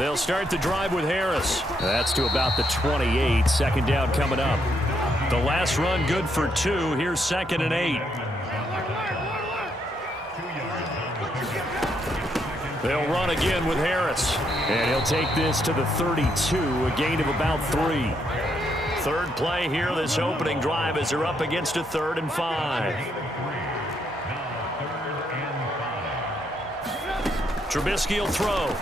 They'll start the drive with Harris. That's to about the 28. Second down coming up. The last run good for 2. Here's 2nd and 8. They'll run again with Harris. And he'll take this to the 32, a gain of about 3. Third play here, this opening drive, as they're up against a 3rd and 5. Trubisky will throw.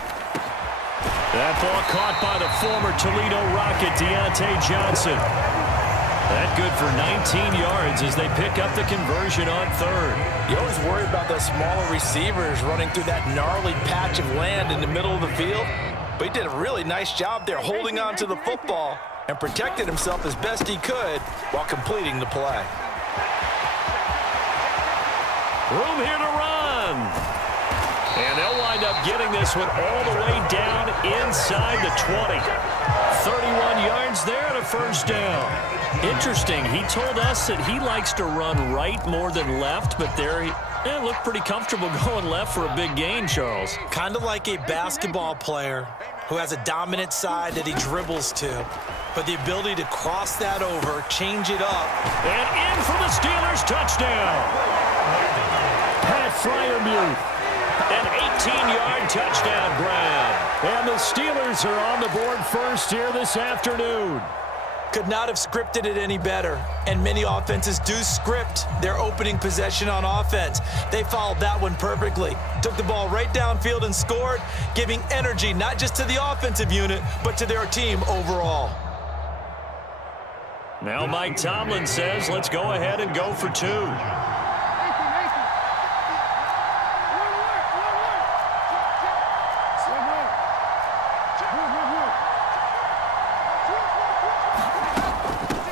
That ball caught by the former Toledo Rocket, Deontay Johnson. That good for 19 yards as they pick up the conversion on 3rd. You always worry about those smaller receivers running through that gnarly patch of land in the middle of the field. But he did a really nice job there holding on to the football and protected himself as best he could while completing the play. Room here to run. And they'll wind up getting this one all the way down inside the 20. 31 yards there and a first down. Interesting, he told us that he likes to run right more than left, but there he looked pretty comfortable going left for a big gain, Charles. Kind of like a basketball player who has a dominant side that he dribbles to, but the ability to cross that over, change it up. And in for the Steelers, touchdown. Pat Freiermuth. An 18-yard touchdown grab. And the Steelers are on the board first here this afternoon. Could not have scripted it any better. And many offenses do script their opening possession on offense. They followed that one perfectly. Took the ball right downfield and scored, giving energy not just to the offensive unit, but to their team overall. Now Mike Tomlin says, let's go ahead and go for 2.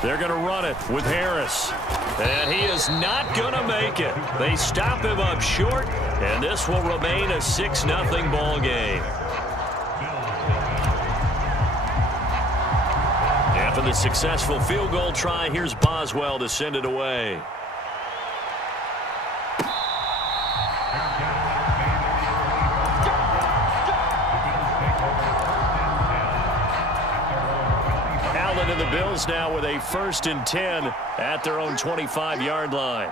They're going to run it with Harris. And he is not going to make it. They stop him up short, and this will remain a 6-0 ball game. After the successful field goal try, here's Boswell to send it away. And the Bills now with a 1st and 10 at their own 25-yard line.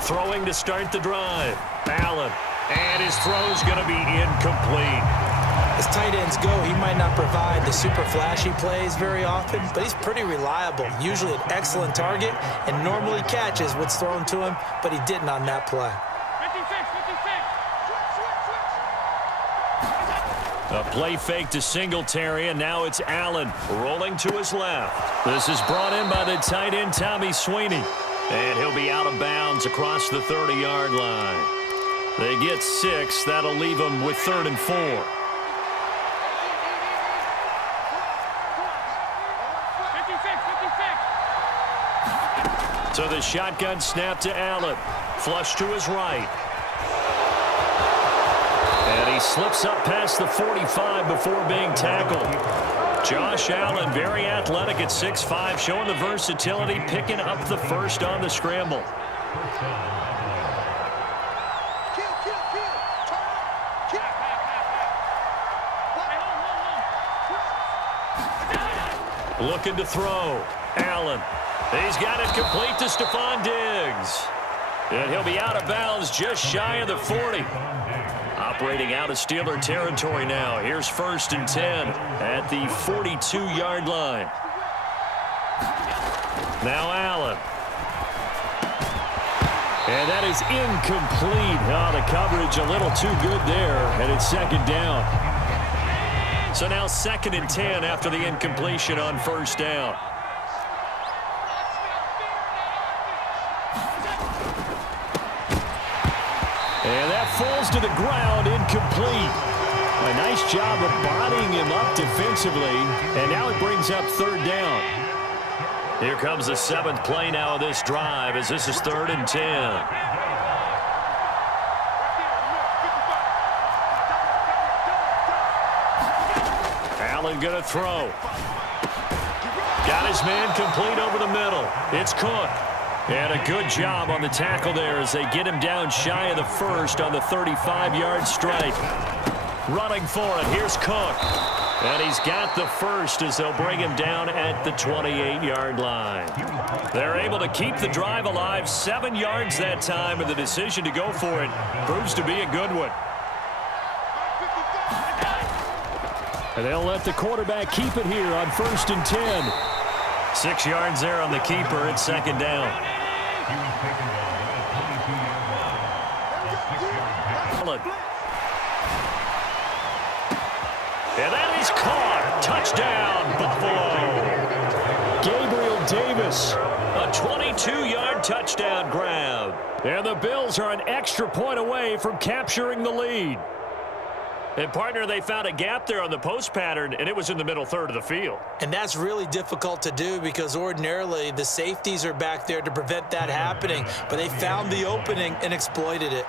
Throwing to start the drive. Allen. And his throw's going to be incomplete. As tight ends go, he might not provide the super flashy plays very often, but he's pretty reliable. Usually an excellent target and normally catches what's thrown to him, but he didn't on that play. A play fake to Singletary, and now it's Allen rolling to his left. This is brought in by the tight end, Tommy Sweeney. And he'll be out of bounds across the 30-yard line. They get 6. That'll leave them with 3rd and 4. So the shotgun snap to Allen. Flush to his right. And he slips up past the 45 before being tackled. Josh Allen, very athletic at 6'5", showing the versatility, picking up the first on the scramble. Looking to throw. Allen. He's got it complete to Stephon Diggs. And he'll be out of bounds just shy of the 40. Operating out of Steeler territory now. Here's 1st and 10 at the 42-yard line. Now Allen. And that is incomplete. Oh, the coverage a little too good there, and it's 2nd down. So now 2nd and 10 after the incompletion on 1st down. And that falls to the ground, incomplete. A nice job of bodying him up defensively, and now it brings up 3rd down. Here comes the 7th play now of this drive, as this is 3rd and 10. Allen gonna throw. Got his man complete over the middle. It's Cook. And a good job on the tackle there as they get him down shy of the first on the 35-yard stripe. Running for it, here's Cook. And he's got the first as they'll bring him down at the 28-yard line. They're able to keep the drive alive, 7 yards that time, and the decision to go for it proves to be a good one. And they'll let the quarterback keep it here on 1st and 10. 6 yards there on the keeper. It's 2nd down. And that is caught. Touchdown, Buffalo. Gabriel Davis, a 22-yard touchdown grab. And the Bills are an extra point away from capturing the lead. And, partner, they found a gap there on the post pattern, and it was in the middle third of the field. And that's really difficult to do because ordinarily the safeties are back there to prevent that happening. But they found the opening and exploited it.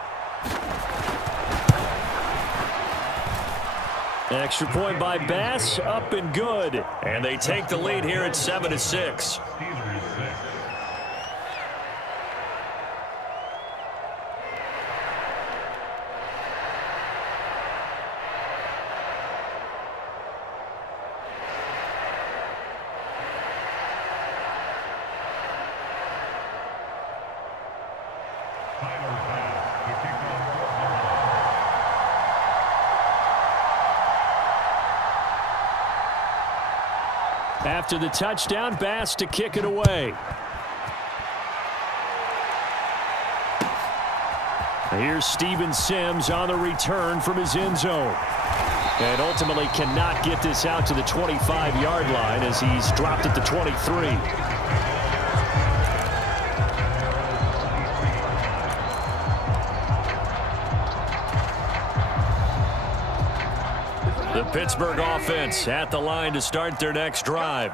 Extra point by Bass, up and good. And they take the lead here at 7-6. After the touchdown, Bass to kick it away. Here's Steven Sims on the return from his end zone. And ultimately cannot get this out to the 25-yard line as he's dropped at the 23. The Pittsburgh offense at the line to start their next drive.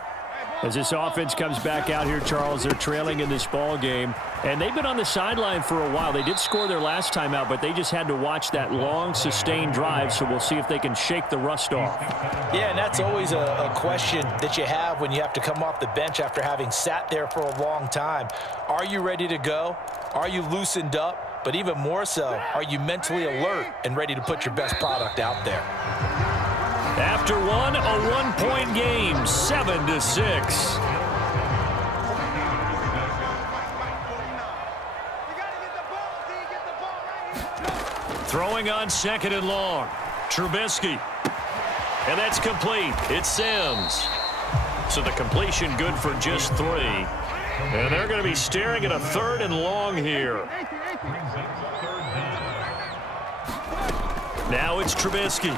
As this offense comes back out here, Charles, they're trailing in this ball game. And they've been on the sideline for a while. They did score their last time out, but they just had to watch that long, sustained drive. So we'll see if they can shake the rust off. Yeah, and that's always a question that you have when you have to come off the bench after having sat there for a long time. Are you ready to go? Are you loosened up? But even more so, are you mentally alert and ready to put your best product out there? After one, a one-point game, 7-6. Throwing on 2nd and long. Trubisky. And that's complete. It's Sims. So the completion good for just 3. And they're going to be staring at a 3rd and long here. Now it's Trubisky.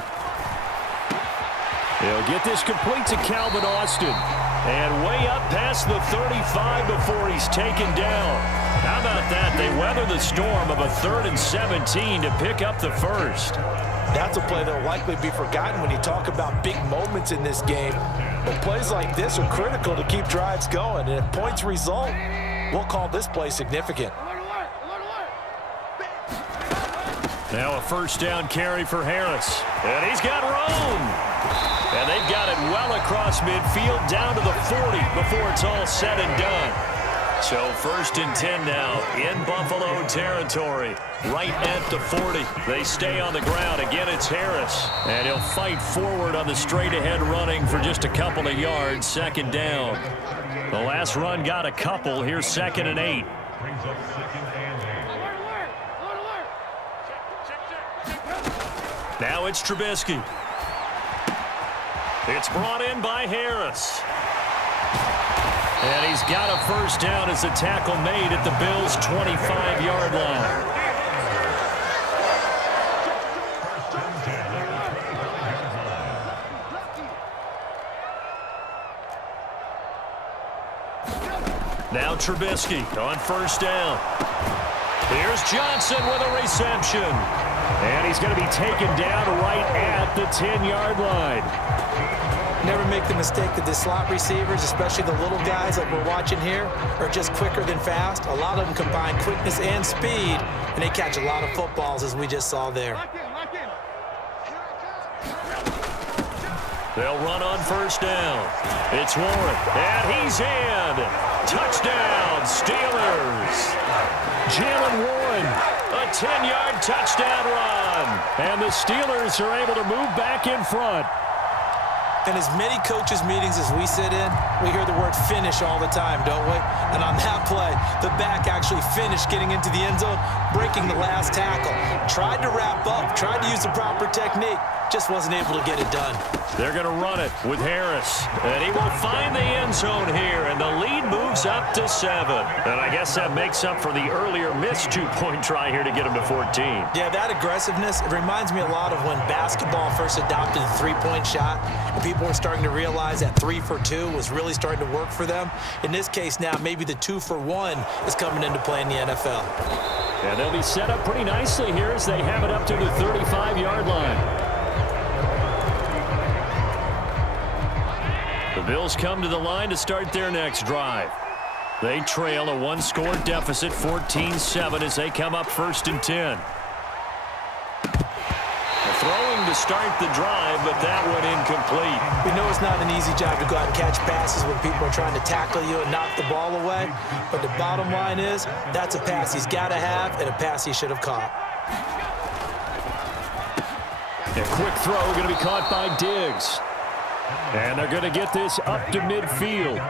He'll get this complete to Calvin Austin. And way up past the 35 before he's taken down. How about that? They weather the storm of a 3rd and 17 to pick up the first. That's a play that will likely be forgotten when you talk about big moments in this game. But plays like this are critical to keep drives going. And if points result, we'll call this play significant. Now a 1st down carry for Harris. And he's got room. And they've got it well across midfield down to the 40 before it's all said and done. So 1st and 10 now in Buffalo territory, right at the 40. They stay on the ground. Again, it's Harris. And he'll fight forward on the straight-ahead running for just a couple of yards. 2nd down. The last run got a couple. Here's 2nd and 8. Now it's Trubisky. It's brought in by Harris. And he's got a 1st down as the tackle made at the Bills' 25-yard line. Now Trubisky on 1st down. Here's Johnson with a reception. And he's going to be taken down right at the 10-yard line. Never make the mistake that the slot receivers, especially the little guys like we're watching here, are just quicker than fast. A lot of them combine quickness and speed, and they catch a lot of footballs, as we just saw there. They'll run on 1st down. It's Warren, and he's in. Touchdown, Steelers. Jalen Warren, a 10-yard touchdown run. And the Steelers are able to move back in front. In as many coaches' meetings as we sit in, we hear the word finish all the time, don't we? And on that play, the back actually finished getting into the end zone, breaking the last tackle. Tried to wrap up, tried to use the proper technique, just wasn't able to get it done. They're going to run it with Harris. And he will find the end zone here, and the lead moves up to 7. And I guess that makes up for the earlier missed 2-point try here to get him to 14. Yeah, that aggressiveness, it reminds me a lot of when basketball first adopted the three-point shot, and people were starting to realize that 3 for 2 was really starting to work for them. In this case now, maybe the 2 for 1 is coming into play in the NFL. And they'll be set up pretty nicely here as they have it up to the 35-yard line. The Bills come to the line to start their next drive. They trail a one-score deficit, 14-7, as they come up 1st and 10. Throwing to start the drive, but that one incomplete. We know it's not an easy job to go out and catch passes when people are trying to tackle you and knock the ball away. But the bottom line is, that's a pass he's got to have and a pass he should have caught. A quick throw going to be caught by Diggs. And they're going to get this up to midfield.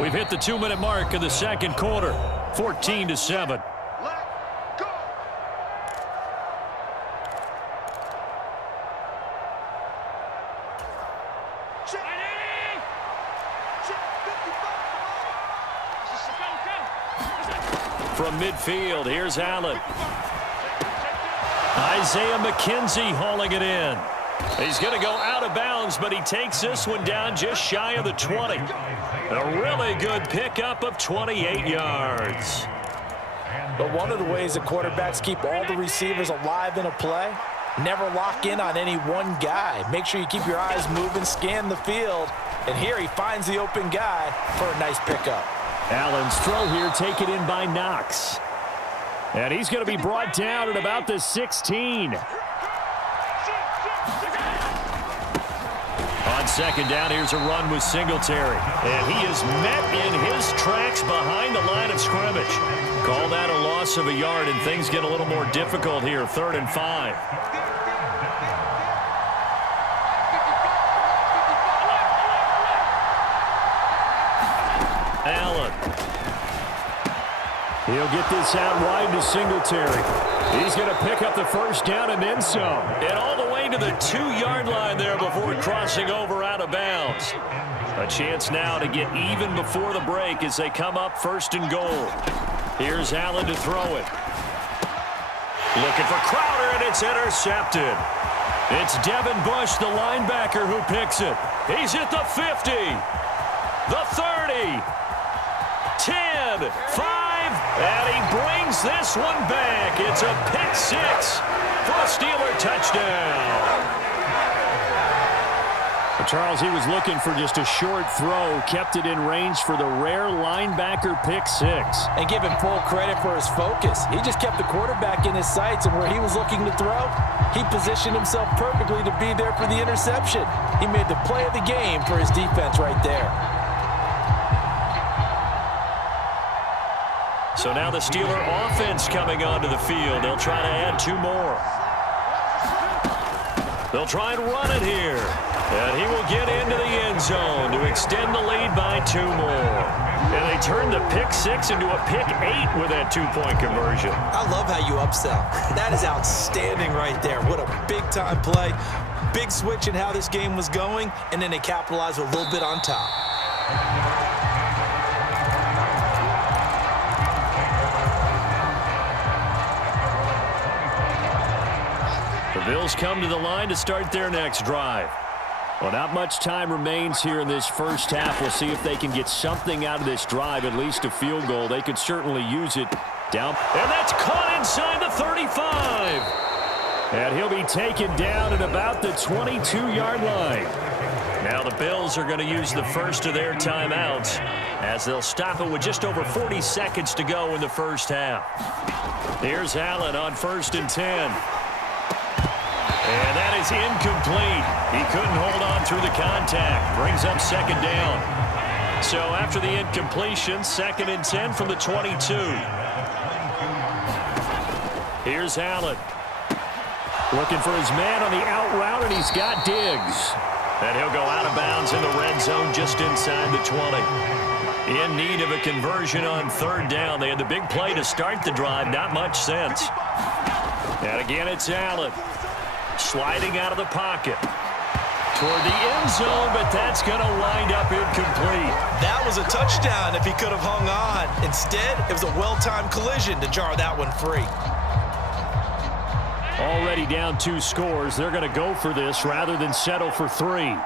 We've hit the 2-minute mark of the second quarter, 14-7. From midfield, here's Allen. Isaiah McKenzie hauling it in. He's going to go out of bounds, but he takes this one down just shy of the 20. A really good pickup of 28 yards. But one of the ways the quarterbacks keep all the receivers alive in a play, never lock in on any one guy. Make sure you keep your eyes moving, scan the field. And here he finds the open guy for a nice pickup. Allen's throw here taken in by Knox. And he's going to be brought down at about the 16. On second down, here's a run with Singletary. And he is met in his tracks behind the line of scrimmage. Call that a loss of a yard, and things get a little more difficult here, 3rd and 5. Allen. He'll get this out wide to Singletary. He's going to pick up the first down and then some. And all the way to the 2-yard line there before crossing over out of bounds. A chance now to get even before the break as they come up 1st and goal. Here's Allen to throw it. Looking for Crowder, and it's intercepted. It's Devin Bush, the linebacker, who picks it. He's at the 50, the 30, 10, 5, and he brings this one back. It's a pick 6 for a Steeler touchdown. Charles, he was looking for just a short throw, kept it in range for the rare linebacker pick 6. And give him full credit for his focus. He just kept the quarterback in his sights, and where he was looking to throw, he positioned himself perfectly to be there for the interception. He made the play of the game for his defense right there. So now the Steeler offense coming onto the field. They'll try to add 2 more. They'll try and run it here. And he will get into the end zone to extend the lead by 2 more. And they turn the pick 6 into a pick 8 with that 2-point conversion. I love how you upsell. That is outstanding right there. What a big-time play. Big switch in how this game was going, and then they capitalize a little bit on top. The Bills come to the line to start their next drive. Well, not much time remains here in this first half. We'll see if they can get something out of this drive, at least a field goal. They could certainly use it. Down. And that's caught inside the 35. And he'll be taken down at about the 22-yard line. Now the Bills are going to use the first of their timeouts as they'll stop it with just over 40 seconds to go in the first half. Here's Allen on 1st and 10. And that is incomplete. He couldn't hold on through the contact. Brings up second down. So after the incompletion, 2nd and 10 from the 22. Here's Allen. Looking for his man on the out route, and he's got Diggs. And he'll go out of bounds in the red zone just inside the 20. In need of a conversion on 3rd down. They had the big play to start the drive. Not much sense. And again, it's Allen. Sliding out of the pocket. Toward the end zone, but that's going to wind up incomplete. That was a touchdown if he could have hung on. Instead, it was a well-timed collision to jar that one free. Already down 2 scores. They're going to go for this rather than settle for 3.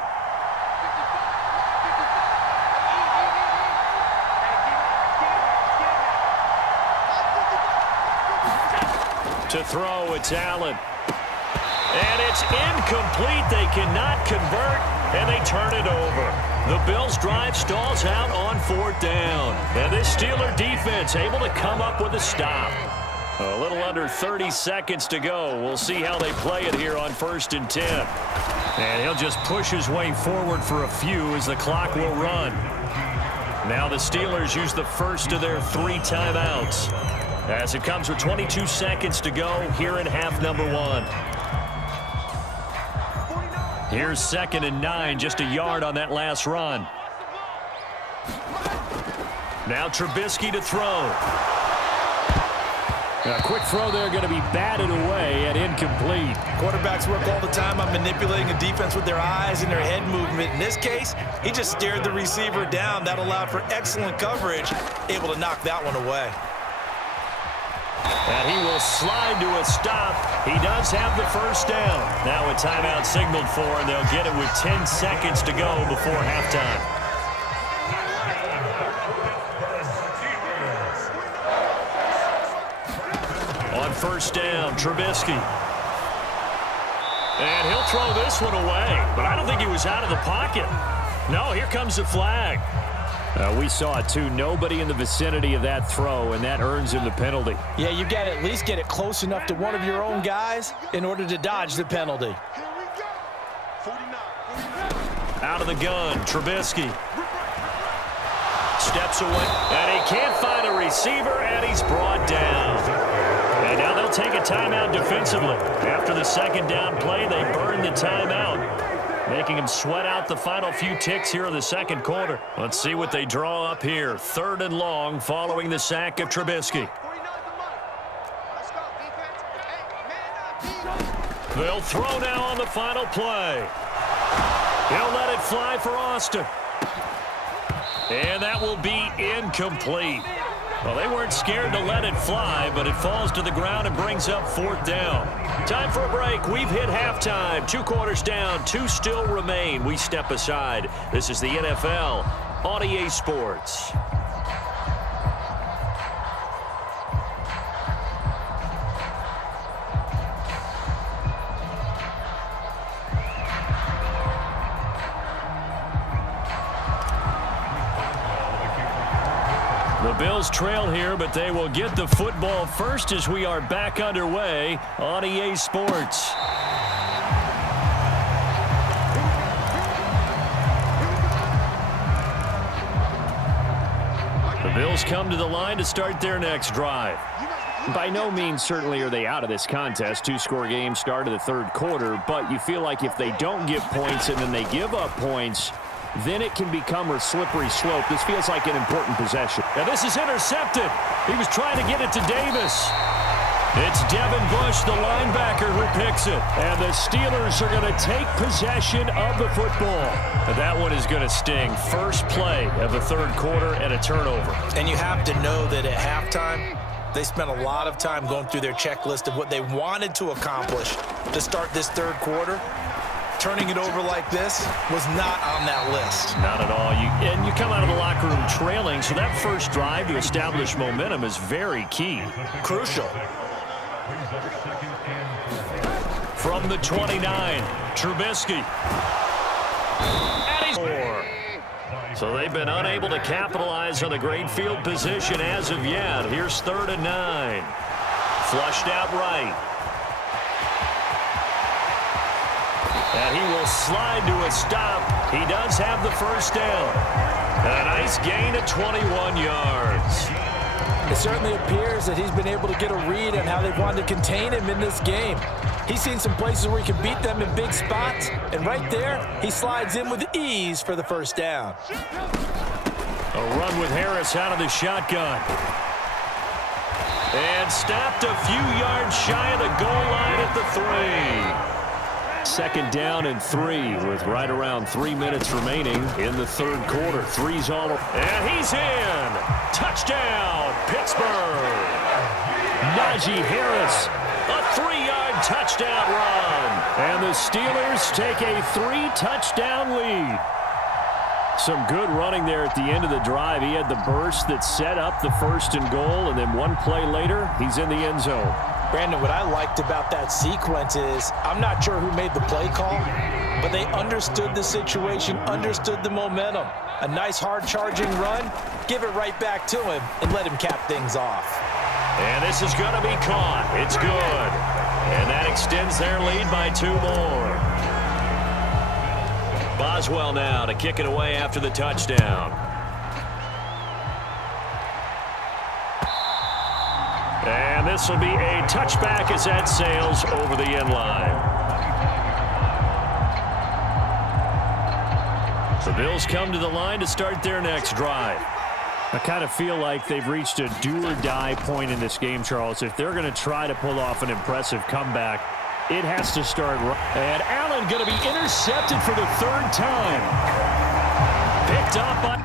To throw, it's Allen. And it's incomplete. They cannot convert, and they turn it over. The Bills' drive stalls out on 4th down. And this Steeler defense able to come up with a stop. A little under 30 seconds to go. We'll see how they play it here on 1st and 10. And he'll just push his way forward for a few as the clock will run. Now the Steelers use the first of their 3 timeouts, as it comes with 22 seconds to go here in half number 1. Here's 2nd and 9, just a yard on that last run. Now Trubisky to throw. A quick throw there going to be batted away and incomplete. Quarterbacks work all the time on manipulating a defense with their eyes and their head movement. In this case, he just stared the receiver down. That allowed for excellent coverage, able to knock that one away. And he will slide to a stop. He does have the first down. Now a timeout signaled for, and they'll get it with 10 seconds to go before halftime. On 1st down, Trubisky. And he'll throw this one away, but I don't think he was out of the pocket. No, here comes the flag. We saw it too. Nobody in the vicinity of that throw, and that earns him the penalty. Yeah, you got to at least get it close enough to one of your own guys in order to dodge the penalty. Out of the gun, Trubisky. Steps away, and he can't find a receiver, and he's brought down. And now they'll take a timeout defensively. After the 2nd down play, they burn the timeout, making him sweat out the final few ticks here in the 2nd quarter. Let's see what they draw up here. 3rd and long following the sack of Trubisky. They'll throw now on the final play. He'll let it fly for Austin. And that will be incomplete. Well, they weren't scared to let it fly, but it falls to the ground and brings up 4th down. Time for a break. We've hit halftime. 2 quarters down. 2 still remain. We step aside. This is the NFL on EA Sports. The Bills trail here, but they will get the football first as we are back underway on EA Sports. The Bills come to the line to start their next drive. By no means certainly are they out of this contest. 2-score game start of the 3rd quarter, but you feel like if they don't get points and then they give up points, then it can become a slippery slope. This feels like an important possession. And this is intercepted. He was trying to get it to Davis. It's Devin Bush, the linebacker, who picks it. And the Steelers are going to take possession of the football. And that one is going to sting. First play of the 3rd quarter and a turnover. And you have to know that at halftime, they spent a lot of time going through their checklist of what they wanted to accomplish to start this 3rd quarter. Turning it over like this was not on that list. Not at all. And you come out of the locker room trailing, so that first drive to establish momentum is very key. Crucial. From the 29, Trubisky. And he's more. So they've been unable to capitalize on the great field position as of yet. Here's 3rd and 9. Flushed out right. And he will slide to a stop. He does have the first down. A nice gain of 21 yards. It certainly appears that he's been able to get a read on how they've wanted to contain him in this game. He's seen some places where he can beat them in big spots, and right there, he slides in with ease for the first down. A run with Harris out of the shotgun. And stopped a few yards shy of the goal line at the 3. Second down and 3 with right around 3 minutes remaining in the third quarter. Three's all. And he's in. Touchdown, Pittsburgh. Najee Harris, a 3-yard touchdown run. And the Steelers take a 3-touchdown lead. Some good running there at the end of the drive. He had the burst that set up the first and goal, and then one play later, he's in the end zone. Brandon, what I liked about that sequence is I'm not sure who made the play call, but they understood the situation, understood the momentum. A nice hard-charging run, give it right back to him, and let him cap things off. And this is going to be caught. It's good. And that extends their lead by 2 more. Boswell now to kick it away after the touchdown. And this will be a touchback as that sails over the end line. The Bills come to the line to start their next drive. I kind of feel like they've reached a do-or-die point in this game, Charles. If they're going to try to pull off an impressive comeback, it has to start right. And Allen going to be intercepted for the 3rd time. Picked up by...